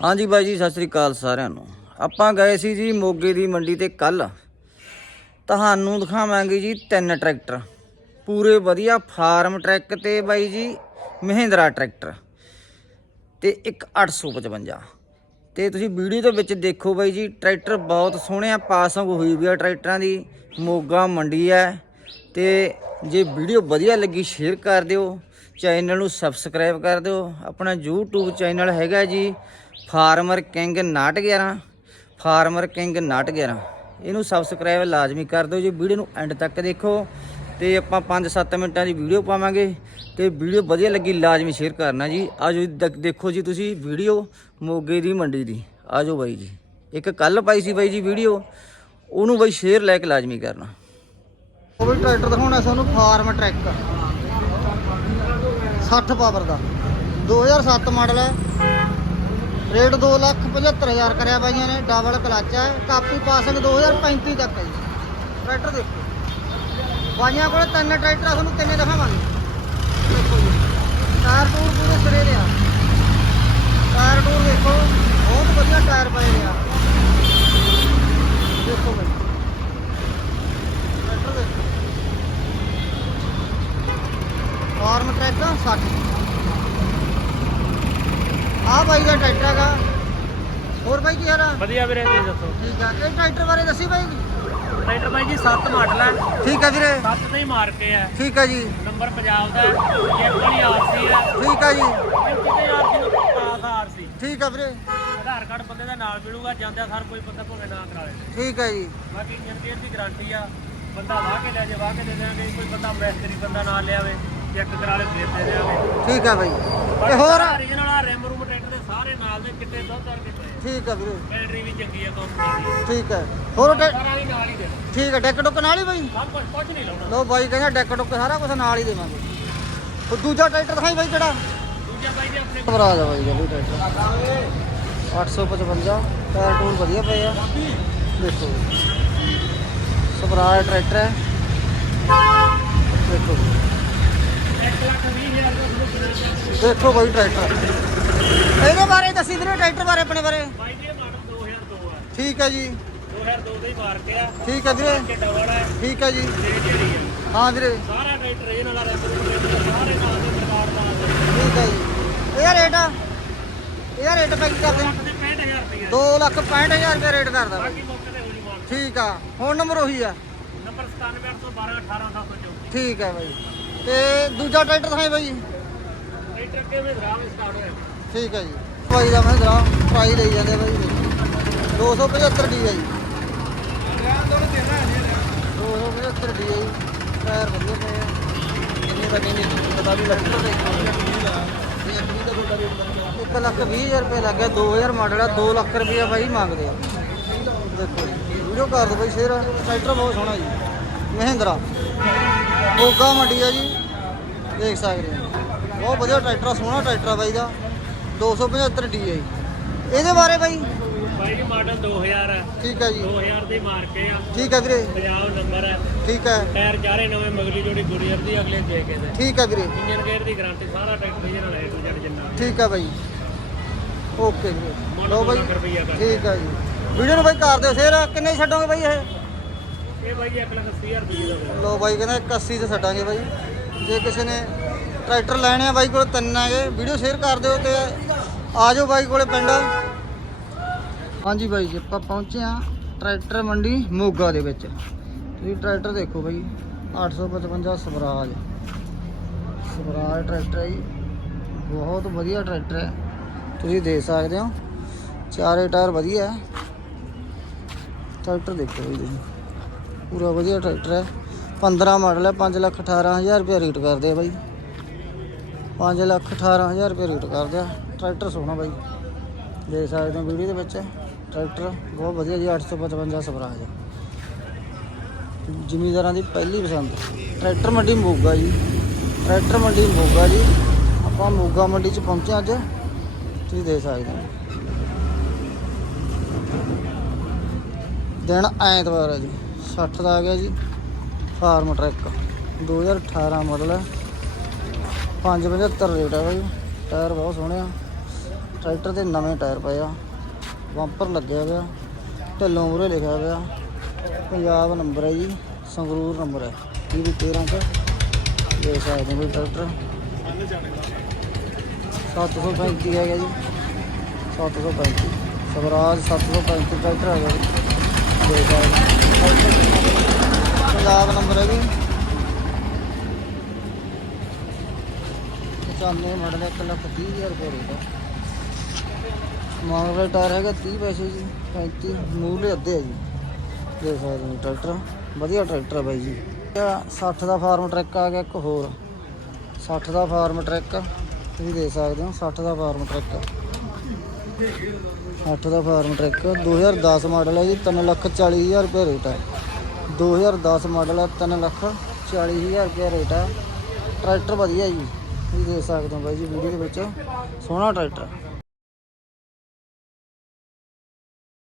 ਹਾਂਜੀ ਬਾਈ ਜੀ, ਸਤਿ ਸ੍ਰੀ ਅਕਾਲ ਸਾਰਿਆਂ ਨੂੰ। ਆਪਾਂ ਗਏ ਸੀ ਜੀ ਮੋਗੇ ਦੀ ਮੰਡੀ ਤੇ ਕੱਲ। ਤੁਹਾਨੂੰ ਦਿਖਾਵਾਂਗੇ ਜੀ ਤਿੰਨ ਟਰੈਕਟਰ। ਪੂਰੇ ਵਧੀਆ ਫਾਰਮ ਟਰੈਕ ਤੇ ਬਾਈ ਜੀ, ਮਹਿੰਦਰਾ ਟਰੈਕਟਰ ਤੇ ਇੱਕ 855 ਤੇ ਤੁਸੀਂ ਵੀਡੀਓ ਦੇ ਵਿੱਚ ਦੇਖੋ ਬਾਈ ਜੀ, ਟਰੈਕਟਰ ਬਹੁਤ ਸੋਹਣੇ ਆ ਪਾਸਿੰਗ ਹੋਈ ਵੀ ਆ ਟਰੈਕਟਰਾਂ ਦੀ। ਮੋਗਾ ਮੰਡੀ ਹੈ ਤੇ ਜੇ ਵੀਡੀਓ ਵਧੀਆ ਲੱਗੀ, ਸ਼ੇਅਰ ਕਰ ਦਿਓ। ਚੈਨਲ ਨੂੰ ਸਬਸਕ੍ਰਾਈਬ ਕਰ ਦਿਓ। ਆਪਣਾ YouTube ਚੈਨਲ ਹੈਗਾ ਜੀ ਫਾਰਮਰ ਕਿੰਗ 911 ਫਾਰਮਰ ਕਿੰਗ 911 ਇਹਨੂੰ ਸਬਸਕ੍ਰਾਈਬ ਲਾਜ਼ਮੀ ਕਰ ਦਿਓ ਜੀ, ਵੀਡੀਓ ਨੂੰ ਐਂਡ ਤੱਕ ਦੇਖੋ ਤੇ ਆਪਾਂ 5-7 ਮਿੰਟਾਂ ਦੀ ਵੀਡੀਓ ਪਾਵਾਂਗੇ ਤੇ ਵੀਡੀਓ ਵਧੀਆ ਲੱਗੀ ਲਾਜ਼ਮੀ ਸ਼ੇਅਰ ਕਰਨਾ ਜੀ। ਆਜੋ ਦੇਖੋ ਜੀ ਤੁਸੀਂ ਵੀਡੀਓ ਮੋਗੇ ਦੀ, ਮੰਡੀ ਦੀ। ਆਜੋ ਬਾਈ ਜੀ। ਇੱਕ ਕੱਲ ਪਾਈ ਸੀ ਬਾਈ ਜੀ ਵੀਡੀਓ, ਉਹਨੂੰ ਬਾਈ ਸ਼ੇਅਰ ਲੈ ਕੇ ਲਾਜ਼ਮੀ ਕਰਨਾ। ਉਹ ਵੀ ਟਰੈਕਟਰ ਦਿਖਾਉਣਾ ਸਾਨੂੰ ਫਾਰਮ ਟਰੈਕ। 60 ਪਾਵਰ ਦਾ। 2007 ਮਾਡਲ ਹੈ। ਰੇਟ 275000 ਕਰਿਆ ਬਾਈਆਂ ਨੇ ਡਬਲ ਕਲਚ ਹੈ ਕਾਪੀ ਪਾਸਿੰਗ 2035 ਤੱਕ ਹੈ ਜੀ। ਟਰੈਕਟਰ ਦੇਖੋ। ਬਾਈਆਂ ਕੋਲ ਤਿੰਨ ਟਰੈਕਟਰ ਆ, ਤੁਹਾਨੂੰ ਕਿੰਨੇ ਦਿਖਾਵਾਂਗੇ। ਦੇਖੋ ਜੀ। ਟਾਇਰ ਟੂਰ ਪੂਰੇ ਸਿਰੇ ਦੇ ਟਾਇਰ ਟੂਰ ਦੇਖੋ। ਬਹੁਤ ਵਧੀਆ ਟਾਇਰ ਪਏ ਨੇ ਦੇਖੋ ਬਾਈ। ਟਰੈਕਟਰ ਦੇਖੋ। ਫਾਰਮ ਟਰੈਕ 60 ਬਾਈ ਦਾ ਟਰੈਕਟਰ ਹੈਗਾ। ਹੋਰ ਬਾਈ ਕੀ ਹਾਲ ਆ? ਵਧੀਆ ਵੀਰੇ ਤੁਸੀਂ ਦੱਸੋ? ਠੀਕ ਆ। ਇਹ ਟਰੈਕਟਰ ਬਾਰੇ ਦੱਸੀ ਬਾਈ ਟਰੈਕਟਰ ਬਾਈ ਜੀ 7 ਮਾਡਲ ਹੈ ਠੀਕ ਆ ਵੀਰੇ। 7 ਤੇ ਹੀ ਮਾਰ ਕੇ ਹੈ ਠੀਕ ਆ ਜੀ। ਨੰਬਰ ਪੰਜਾਬ ਦਾ ਹੈ। ਇਹ ਵਾਲੀ ਆਰਸੀ ਹੈ ਠੀਕ ਆ ਜੀ। ਇਹ ਕਿਤੇ ਆਰਸੀ ਨੂੰ ਪਾਸ ਆਰਸੀ। ਠੀਕ ਆ ਵੀਰੇ। ਆਧਾਰ ਕਾਰਡ ਬੰਦੇ ਦਾ ਨਾਲ ਮਿਲੂਗਾ ਜਾਂਦਿਆਂ ਸਾਰ ਕੋਈ ਬੰਦਾ ਭਾਵੇਂ ਨਾ ਕਰਾ ਲੇ। ਠੀਕ ਆ ਜੀ। ਬਾਕੀ ਇੰਜਨ ਗੇਅਰ ਦੀ ਗਾਰੰਟੀ ਆ। ਬੰਦਾ ਵਾਹ ਕੇ ਲੈ ਜੇ ਵਾਹ ਕੇ ਦੇ ਦੇਵਾਂਗੇ। ਕੋਈ ਬੰਦਾ ਮਿਸਤਰੀ ਬੰਦਾ ਨਾਲ ਲਿਆਵੇ ਚੈੱਕ ਕਰਾ ਲੇ ਫੇਰ ਦੇ ਦੇਵਾਂਗੇ। ਠੀਕ ਆ ਬਾਈ ਤੇ ਹੋਰ? ਓਰੀਜਨਲ ਆ ਰਿਮ ਰੂਮ ਦੇ ਨਾਲ ਦੇ ਦੋ ਠੀਕ ਆ ਵੀਰੇ। ਬੈਟਰੀ ਵੀ ਚੰਗੀ ਆ ਕੰਪਨੀ ਦੀ ਠੀਕ ਆ। ਹੋਰ ਸਾਰਾ ਹੀ ਨਾਲ ਹੀ ਦੇਣਾ। ਠੀਕ ਆ ਡੈਕ ਡੁੱਕ ਨਾਲ ਹੀ ਬਾਈ? ਸਭ ਕੁਝ ਕੁਝ ਨਹੀਂ ਲਾਉਣਾ। ਲੋ ਬਾਈ ਕਹਿੰਦਾ ਡੈਕ ਡੁੱਕ ਸਾਰਾ ਕੁਝ ਨਾਲ ਹੀ ਦੇਵਾਂਗੇ। ਉਹ ਦੂਜਾ ਟਰੈਕਟਰ ਦਿਖਾਈ ਬਾਈ ਕਿਹੜਾ? ਦੂਜਾ ਬਾਈ ਜੀ ਆਪਣੇ ਘਬਰਾ ਜਾ ਬਾਈ ਜੀ ਟਰੈਕਟਰ। 855 ਟਾਇਰ ਟੂਰ ਵਧੀਆ ਪਏ ਆ। ਦੇਖੋ। ਸਵਰਾਜ ਟਰੈਕਟਰ ਹੈ। ਦੇਖੋ। 1 ਲੱਖ 20 ਹਜ਼ਾਰ ਦਾ ਤੁਹਾਨੂੰ ਦੇਖੋ ਬਾਈ ਟਰੈਕਟਰ। ਇਹਦੇ ਬਾਰੇ ਦੱਸੀ ਵੀਰੇ ਟਰੈਕਟਰ ਬਾਰੇ ਆਪਣੇ ਬਾਰੇ। ਬਾਈ ਜੀ ਇਹ ਮਾਡਲ 2002 ਆ। ਠੀਕ ਹੈ ਜੀ। 2002 ਦਾ ਹੀ ਮਾਰ ਕੇ ਆ। ਠੀਕ ਹੈ ਵੀਰੇ। ਕਿ ਡਬਲ ਹੈ ਠੀਕ ਹੈ ਜੀ। ਹੈ ਹਾਂ ਵੀਰੇ। ਸਾਰਾ ਟਰੈਕਟਰ ਇਹ ਨਾਲ ਰੈਂਪ ਦੇ ਸਾਰੇ ਨਾਲ ਦੇ ਰਿਕਾਰਡ ਦੇ ਠੀਕ ਹੈ ਜੀ। ਇਹਦਾ ਰੇਟ ਆ। ਇਹਦਾ ਰੇਟ ਪੈ ਕੀ ਕਰਦੇ ਲੱਖ ਦੇ 65000 ਰੁਪਏ 2 ਲੱਖ 65000 ਰੁਪਏ ਰੇਟ ਕਰਦਾ ਬਾਈ। ਬਾਕੀ ਮੌਕੇ ਤੇ ਹੋ ਜੀ ਮਾਰ ਠੀਕ ਆ। ਫੋਨ ਨੰਬਰ ਉਹੀ ਆ। ਨੰਬਰ 97812 18734 ਠੀਕ ਹੈ ਬਾਈ। ਤੇ ਦੂਜਾ ਟਰੈਕਟਰ ਦਿਖਾਈ ਬਾਈ। ਟਰੈਕਟਰ ਅੱਗੇ ਵਿੱਚ ਰਾਮ ਸਟਾਰਟ ਹੋਇਆ। ਠੀਕ ਹੈ ਜੀ। ਭਾਈ ਦਾ ਮਹਿੰਦਰਾ ਪ੍ਰਾਈਸ ਲਈ ਜਾਂਦੇ ਬਾਈ 275 ਡੀ ਹੈ ਜੀ। 275 ਡੀ ਹੈ ਜੀ। ਟਾਇਰ ਵਧੀਆ ਪਏ ਆ। ਦਾ ਨਹੀਂ ਪਤਾ ਵੀ ਲੱਗਦਾ ਇੱਕ ਲੱਖ ਵੀਹ ਹਜ਼ਾਰ ਰੁਪਏ ਲੱਗਿਆ 2000 ਮਾਡਲ ਆ 2 ਲੱਖ ਰੁਪਏ ਬਾਈ ਮੰਗਦੇ ਆ। ਦੇਖੋ ਜੀ ਵੀਡੀਓ ਕਰ ਦਿਓ ਬਾਈ ਸ਼ੇਅਰ। ਟਰੈਕਟਰ ਬਹੁਤ ਸੋਹਣਾ ਜੀ। ਮਹਿੰਦਰਾ। ਮੋਗਾ ਮੰਡੀ ਆ ਜੀ। ਦੇਖ ਸਕਦੇ ਆ ਬਹੁਤ ਵਧੀਆ ਟਰੈਕਟਰ ਆ, ਸੋਹਣਾ ਟਰੈਕਟਰ ਆ ਬਾਈ ਦਾ। 275 ਡੀ ਹੈ ਜੀ ਇਹਦੇ ਬਾਰੇ ਬਾਈ? ਬਾਈ ਜੀ ਮਾਡਲ 2000 ਹੈ ਠੀਕ ਹੈ ਜੀ। 2000 ਦੇ ਮਾਰ ਕੇ ਆ। ਠੀਕ ਹੈ ਵੀਰੇ। ਪੰਜਾਬ ਨੰਬਰ ਹੈ ਠੀਕ ਹੈ ਟਾਇਰ ਚਾਰੇ ਨਵੇਂ ਮਗਲੀ ਜੋੜੀ ਗੁੜੀਅਰ ਦੀ ਅਗਲੇ ਦੇ ਕੇ ਦੇ। ਠੀਕ ਹੈ ਵੀਰੇ। ਇੰਜਨ ਗੇਅਰ ਦੀ ਗਾਰੰਟੀ ਸਾਰਾ ਟਰੈਕਟਰ ਇਹਦੇ ਨਾਲ ਹੈ ਟੂ ਜੈਡ ਜਿੰਨਾ। ਠੀਕ ਹੈ ਬਾਈ। ਓਕੇ ਵੀਰੇ। ਲਓ ਬਾਈ। ਠੀਕ ਹੈ ਜੀ। ਵੀਡੀਓ ਨੂੰ ਬਾਈ ਕਰ ਦਿਓ ਸ਼ੇਅਰ। ਕਿੰਨੇ ਛੱਡੋਗੇ ਬਾਈ ਇਹ? ਇਹ ਬਾਈ 1 ਲੱਖ 80 ਹਜ਼ਾਰ ਰੁਪਏ ਦਾ। ਹੋਇਆ। ਲੋ ਬਾਈ ਕਹਿੰਦਾ 81 ਤੇ ਛੱਡਾਂਗੇ ਬਾਈ। ਜੇ ਕਿਸੇ ਨੇ ਟਰੈਕਟਰ ਲੈਣੇ ਆ ਬਾਈ ਕੋਲ ਤਿੰਨ ਹੈਗੇ ਵੀਡੀਓ ਸ਼ੇਅਰ ਕਰ ਦਿਓ ਤੇ ਆ ਜਾਓ ਬਾਈ ਕੋਲੇ ਪਿੰਡ। ਹਾਂਜੀ ਬਾਈ ਜੀ, ਆਪਾਂ ਪਹੁੰਚੇ ਆ ਟਰੈਕਟਰ ਮੰਡੀ ਮੋਗਾ ਦੇ ਵਿੱਚ। ਤੁਸੀਂ ਟਰੈਕਟਰ ਦੇਖੋ ਬਾਈ 855 ਸਵਰਾਜ। ਸਵਰਾਜ ਟਰੈਕਟਰ ਹੈ ਜੀ, ਬਹੁਤ ਵਧੀਆ ਟਰੈਕਟਰ ਹੈ। ਤੁਸੀਂ ਦੇਖ ਸਕਦੇ ਹੋ, ਚਾਰੇ ਟਾਇਰ ਵਧੀਆ ਹੈ। ਟਰੈਕਟਰ ਦੇਖੋ ਬਾਈ ਤੁਸੀਂ, ਪੂਰਾ ਵਧੀਆ ਟਰੈਕਟਰ ਹੈ। 15 ਮਾਡਲ ਹੈ 5 ਲੱਖ 18000 ਰੁਪਏ ਰੇਟ ਕਰਦੇ ਆ ਬਾਈ। 5 ਲੱਖ 18000 ਰੁਪਏ ਰੇਟ ਕਰਦੇ ਆ। ਟਰੈਕਟਰ ਸੋਹਣਾ ਬਾਈ। ਦੇਖ ਸਕਦੇ ਹੋ ਵੀਡੀਓ ਦੇ ਵਿੱਚ। ਟਰੈਕਟਰ ਬਹੁਤ ਵਧੀਆ ਜੀ 855 ਸਵਰਾਜ। ਜ਼ਿਮੀਦਾਰਾਂ ਦੀ ਪਹਿਲੀ ਪਸੰਦ। ਟਰੈਕਟਰ ਮੰਡੀ ਮੋਗਾ ਜੀ। ਟਰੈਕਟਰ ਮੰਡੀ ਮੋਗਾ ਜੀ। ਆਪਾਂ ਮੋਗਾ ਮੰਡੀ 'ਚ ਪਹੁੰਚੇ ਅੱਜ। ਤੁਸੀਂ ਦੇਖ ਸਕਦੇ ਹੋ। ਦਿਨ ਐਤਵਾਰ ਹੈ ਜੀ। 60 ਦਾ ਆ ਗਿਆ ਜੀ। Farm track. 2018 ਮਾਡਲ ਹੈ। 575 ਰੇਟ ਹੈ ਬਾਈ। ਟਾਇਰ ਬਹੁਤ ਸੋਹਣੇ ਆ। ਟਰੈਕਟਰ ਤੇ ਨਵੇਂ ਟਾਇਰ ਪਏ ਆ। ਬੰਪਰ ਲੱਗਿਆ ਹੋਇਆ, ਢਿੱਲੋਂ ਮੂਹਰੇ ਲਿਖਿਆ ਹੋਇਆ। ਪੰਜਾਬ ਨੰਬਰ ਹੈ ਜੀ, ਸੰਗਰੂਰ ਨੰਬਰ ਹੈ। ਇਹ ਵੀ 13 ਚ ਦੇ ਸਕਦੇ ਹੋ ਟਰੈਕਟਰ। 735 ਹੈਗਾ ਜੀ। 735 ਸਵਰਾਜ 735 ਟਰੈਕਟਰ ਹੈਗਾ ਜੀ। ਦੇ ਸਕਦੇ ਪੰਜਾਬ ਨੰਬਰ ਹੈ ਜੀ। 95 ਮਾਡਲ 1 ਲੱਖ 30 ਹਜ਼ਾਰ ਰੁਪਏ ਰੇਟ ਮਾਡਲ ਟਾਇਰ ਹੈਗਾ 30 ਪੈਸੇ ਜੀ 35 ਮੂਲੇ ਅੱਧੇ ਹੈ ਜੀ। ਦੇਖ ਸਕਦੇ ਹੋ ਟਰੈਕਟਰ, ਵਧੀਆ ਟਰੈਕਟਰ ਹੈ ਬਾਈ ਜੀ। ਇਹ 60 ਦਾ ਫਾਰਮ ਟਰੈਕ ਆ ਗਿਆ ਇੱਕ ਹੋਰ। 60 ਦਾ ਫਾਰਮ ਟਰੈਕ, ਤੁਸੀਂ ਦੇਖ ਸਕਦੇ ਹੋ 60 ਦਾ ਫਾਰਮ ਟਰੈਕ। 60 ਦਾ ਫਾਰਮ ਟਰੈਕ 2010 ਮਾਡਲ ਹੈ ਜੀ 3 ਲੱਖ 40 ਹਜ਼ਾਰ ਰੁਪਏ ਰੇਟ ਹੈ। 2010 ਮਾਡਲ ਹੈ 3 ਲੱਖ 40 ਹਜ਼ਾਰ ਰੁਪਏ ਰੇਟ ਹੈ। ਟਰੈਕਟਰ ਵਧੀਆ ਜੀ, ਤੁਸੀਂ ਦੇਖ ਸਕਦੇ ਹੋ ਬਾਈ ਜੀ, ਵੀਡੀਓ ਦੇ ਵਿੱਚ। ਸੋਹਣਾ ਟਰੈਕਟਰ।